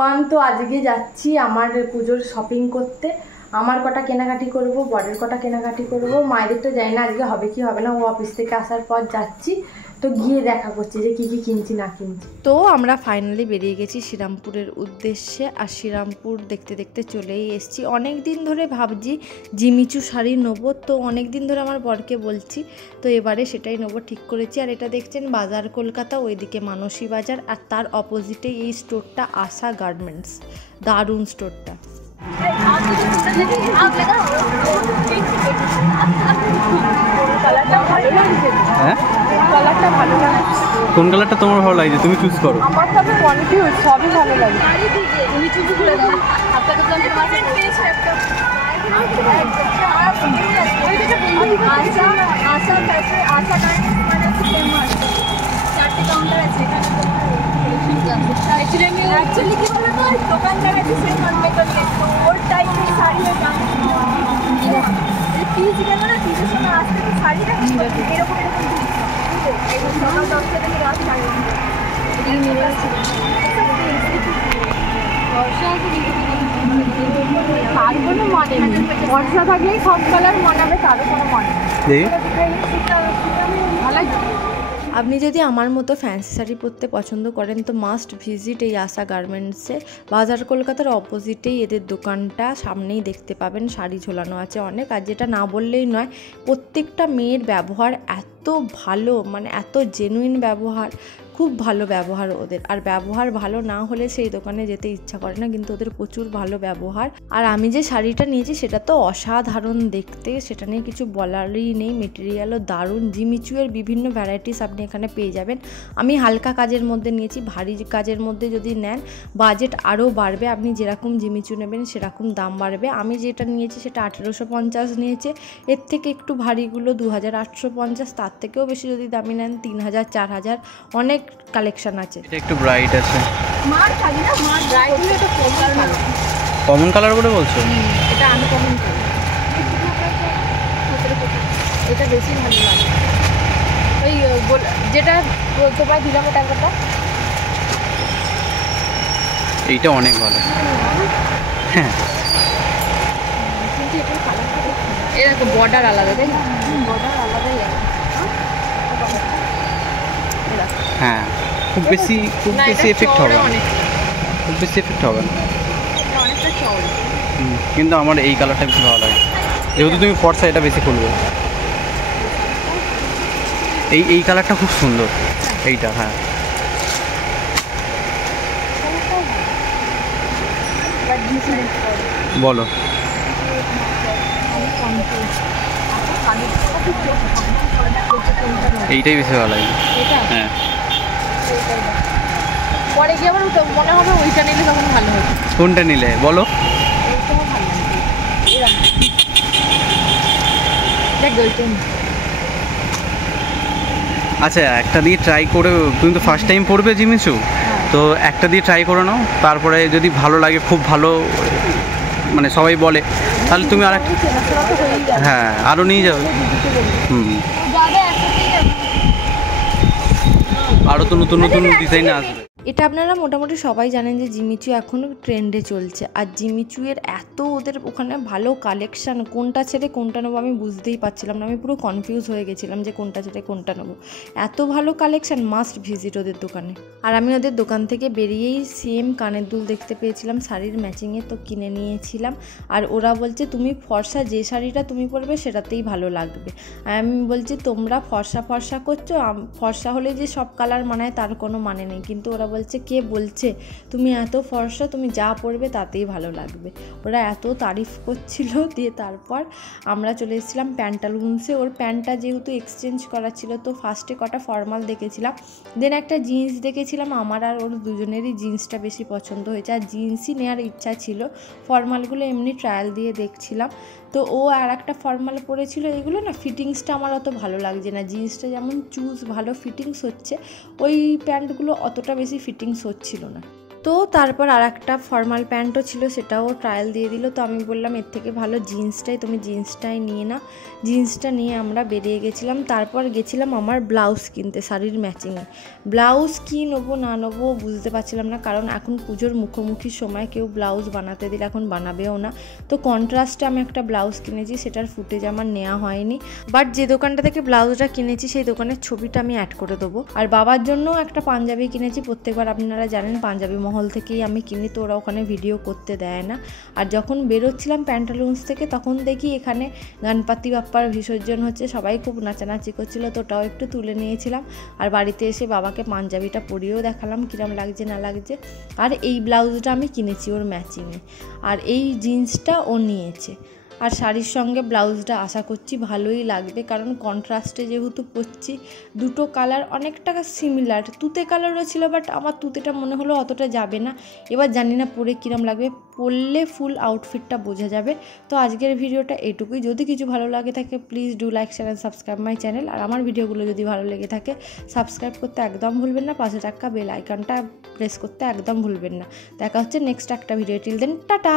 Everyone, তো আজকে যাচ্ছি আমার পুজোর শপিং করতে। আমার কটা কেনাকাটি করব, বরের কটা কেনাকাটি করব, মায়েদের তো জানি না আজকে হবে কি হবে না। ও অফিস থেকে আসার পর যাচ্ছি, তো গিয়ে দেখা করছি যে কী কী কিনছি না কিনছি। তো আমরা ফাইনালি বেরিয়ে গেছি শ্রীরামপুরের উদ্দেশ্যে। আর শ্রীরামপুর দেখতে দেখতে চলেই এসেছি। অনেক দিন ধরে ভাবছি জিমিচু শাড়ি নেবো, তো অনেক দিন ধরে আমার বরকে বলছি, তো এবারে সেটাই নেবো ঠিক করেছি। আর এটা দেখছেন বাজার কলকাতা, ওইদিকে মানসী বাজার, আর তার অপোজিটে এই স্টোরটা আশা গার্মেন্টস। দারুণ স্টোরটা। কোন কালারটা তোমার ভালো লাগছে তুমি চুজ করো। আমার তো আমি কনফিউজ, সবই ভালো লাগে। তুমি চুজ করে দাও। আপনাকে তো আমি পারফেক্ট পেয়েছি একটা। আশা ফ্যাশন, আশা গার্মেন্টস মানে ফেমাস। চারটে কাউন্টার আছে এখানে। অ্যাকচুয়ালি কি বলো তো, দোকানদার আছে সেই মানবে করলে ওর টাইপের শাড়ি দাম পিস গেল না, পিসের সময় আসতে তো শাড়িটা এরকম এরকম এরকম সকাল 10টা থেকে রাত 9টা। তার কোনো মানে নেই, বর্ষা থাকলেই সব কালার মানাবে, তারও কোনো মানে নেই। আপনি যদি আমার মতো ফ্যান্সি শাড়ি পরতে পছন্দ করেন তো মাস্ট ভিজিট এই আশা গার্মেন্টসে। বাজার কলকাতার অপোজিটেই এদের দোকানটা, সামনেই দেখতে পাবেন শাড়ি ঝোলানো আছে অনেক। আর যেটা না বললেই নয়, প্রত্যেকটা মেয়ের ব্যবহার এত ভালো, মানে এত জেনুইন ব্যবহার, খুব ভালো ব্যবহার ওদের। আর ব্যবহার ভালো না হলে সেই দোকানে যেতে ইচ্ছা করে না, কিন্তু ওদের প্রচুর ভালো ব্যবহার। আর আমি যে শাড়িটা নিয়েছি সেটা তো অসাধারণ দেখতে, সেটা নিয়ে কিছু বলারই নেই। মেটেরিয়ালও দারুণ। জিমিচুয়ের বিভিন্ন ভ্যারাইটিস আপনি এখানে পেয়ে যাবেন। আমি হালকা কাজের মধ্যে নিয়েছি, ভারী কাজের মধ্যে যদি নেন বাজেট আরও বাড়বে। আপনি যেরকম জিমিচু নেবেন সেরকম দাম বাড়বে। আমি যেটা নিয়েছি সেটা 1850 নিয়েছে। এর থেকে একটু ভারীগুলো 2850, তার থেকেও বেশি যদি দামি নেন 3000 4000, অনেক কালেকশন আছে। এটা একটু ব্রাইট আছে। মার খালি না, মার ব্রাইট হলে তো কমন কালার বলে বলছো? এটা আনকমন কালার। এটা বেশি ভালো লাগে। ওই যেটা তোমায় দিলাম ওটা একটা, এইটা অনেক ভালো। হ্যাঁ, কিন্তু এটা কালারটা এরকম বর্ডার আলাদা, তাই না? বর্ডার আলাদাই আছে। হ্যাঁ, খুব বেশি এফেক্ট হবে না, খুব বেশি এফেক্ট হবে না। কিন্তু আমার এই কালারটা বেশি ভালো লাগে, যেহেতু তুমি ফর্সা এটা বেশি খুলবে। এই কালারটা খুব সুন্দর, এইটা। হ্যাঁ, বলো। এইটাই বেশি ভালো লাগে। হ্যাঁ, পরে গিয়ে আবার মনে হবে ওইটা নিলে তখন ভালো হবে। কোনটা নিলে বলো? আচ্ছা, একটা দিয়ে ট্রাই করে, তুমি তো ফার্স্ট টাইম পড়বে জিমিচু, তো একটা দিয়ে ট্রাই করে নাও। তারপরে যদি ভালো লাগে, খুব ভালো মানে সবাই বলে, তাহলে তুমি আর একটা, হ্যাঁ, আরও নিয়ে যাবে। আরও তো নতুন নতুন ডিজাইন আসবে। এটা আপনারা মোটামুটি সবাই জানেন যে জিমিচু এখনও ট্রেন্ডে চলছে। আর জিমিচুয়ের এত ওদের ওখানে ভালো কালেকশান, কোনটা ছেড়ে কোনটা নেবো আমি বুঝতেই পারছিলাম না। আমি পুরো কনফিউজ হয়ে গেছিলাম যে কোনটা ছেড়ে কোনটা নেবো। এত ভালো কালেকশান, মাস্ট ভিজিট ওদের দোকানে। আর আমি ওদের দোকান থেকে বেরিয়েই সেম কানের দুল দেখতে পেয়েছিলাম শাড়ির ম্যাচিংয়ে, তো কিনে নিয়েছিলাম। আর ওরা বলছে তুমি ফর্সা, যে শাড়িটা তুমি পরবে সেটাতেই ভালো লাগবে। আমি বলছি তোমরা ফর্সা ফর্সা করছো, ফর্সা হলে যে সব কালার মানায় তার কোনো মানে নেই। কিন্তু ওরা বলছে কে বলছে তুমি এত ফর্সা, তুমি যা পরবে তাতেই ভালো লাগবে। ওরা এত তারিফ করছিল। দিয়ে তারপর আমরা চলে এসেছিলাম প্যান্টালুন্সে। ওর প্যান্টটা যেহেতু এক্সচেঞ্জ করা ছিল, তো ফার্স্টে কটা ফর্মাল দেখেছিলাম, দেন একটা জিন্স দেখেছিলাম। আমার আর ওর দুজনেরই জিন্সটা বেশি পছন্দ হয়েছে, আর জিন্সই নেওয়ার ইচ্ছা ছিল। ফর্মালগুলো এমনি ট্রায়াল দিয়ে দেখছিলাম। তো ও আর একটা ফর্মাল পরেছিল। এগুলো না ফিটিংসটা আমার অত ভালো লাগছে না। জিন্সটা যেমন চুজ ভালো ফিটিংস হচ্ছে, ওই প্যান্টগুলো অতটা বেশি ফিটিংস হচ্ছিল না। তো তারপর আর একটা ফর্মাল প্যান্টও ছিল, সেটাও ট্রায়াল দিয়ে দিল। তো আমি বললাম এর থেকে ভালো জিন্সটাই, তুমি জিন্সটাই নিয়ে না। জিন্সটা নিয়ে আমরা বেরিয়ে গেছিলাম। তারপর গেছিলাম আমার ব্লাউজ কিনতে, শাড়ির ম্যাচিংয়ে। ব্লাউজ কী নেবো না নেবো বুঝতে পারছিলাম না, কারণ এখন পুজোর মুখোমুখি সময় কেউ ব্লাউজ বানাতে দিলে এখন বানাবেও না। তো কন্ট্রাস্টে আমি একটা ব্লাউজ কিনেছি, সেটার ফুটেজ আমার নেওয়া হয়নি, বাট যে দোকানটা থেকে ব্লাউজটা কিনেছি সেই দোকানের ছবিটা আমি অ্যাড করে দেবো। আর বাবার জন্য একটা পাঞ্জাবি কিনেছি, প্রত্যেকবার আপনারা জানেন পাঞ্জাবি মহল থেকেই আমি কিনি, তো ওরা ওখানে ভিডিও করতে দেয় না। আর যখন বেরোচ্ছিলাম প্যান্টালুন্স থেকে তখন দেখি এখানে গণপতি বাপ্পার বিসর্জন হচ্ছে, সবাই খুব নাচানাচি করছিল, তো ওটাও একটু তুলে নিয়েছিলাম। আর বাড়িতে এসে বাবাকে পাঞ্জাবিটা পরিয়েও দেখালাম কিরম লাগছে না লাগছে। আর এই ব্লাউজটা আমি কিনেছি ওর ম্যাচিংয়ে, আর এই জিন্সটা ও নিয়েছে। আর শাড়ির সঙ্গে ব্লাউজটা আশা করছি ভালোই লাগবে, কারণ কন্ট্রাস্টে যেহেতু পরছি, দুটো কালার অনেকটা সিমিলার। তুতে কালারও ছিল, বাট আমার তুতেটা মনে হলো অতটা যাবে না। এবার জানি না পরে কীরম লাগবে, পরলে ফুল আউটফিটটা বোঝা যাবে। তো আজকের ভিডিওটা এটুকুই। যদি কিছু ভালো লাগে থাকে please do like, share and subscribe my channel. আর আমার ভিডিওগুলো যদি ভালো লেগে থাকে সাবস্ক্রাইব করতে একদম ভুলবেন না, পাশে থাকা বেল আইকনটা প্রেস করতে একদম ভুলবেন না। দেখা হচ্ছে নেক্সট একটা ভিডিও। Till then tata.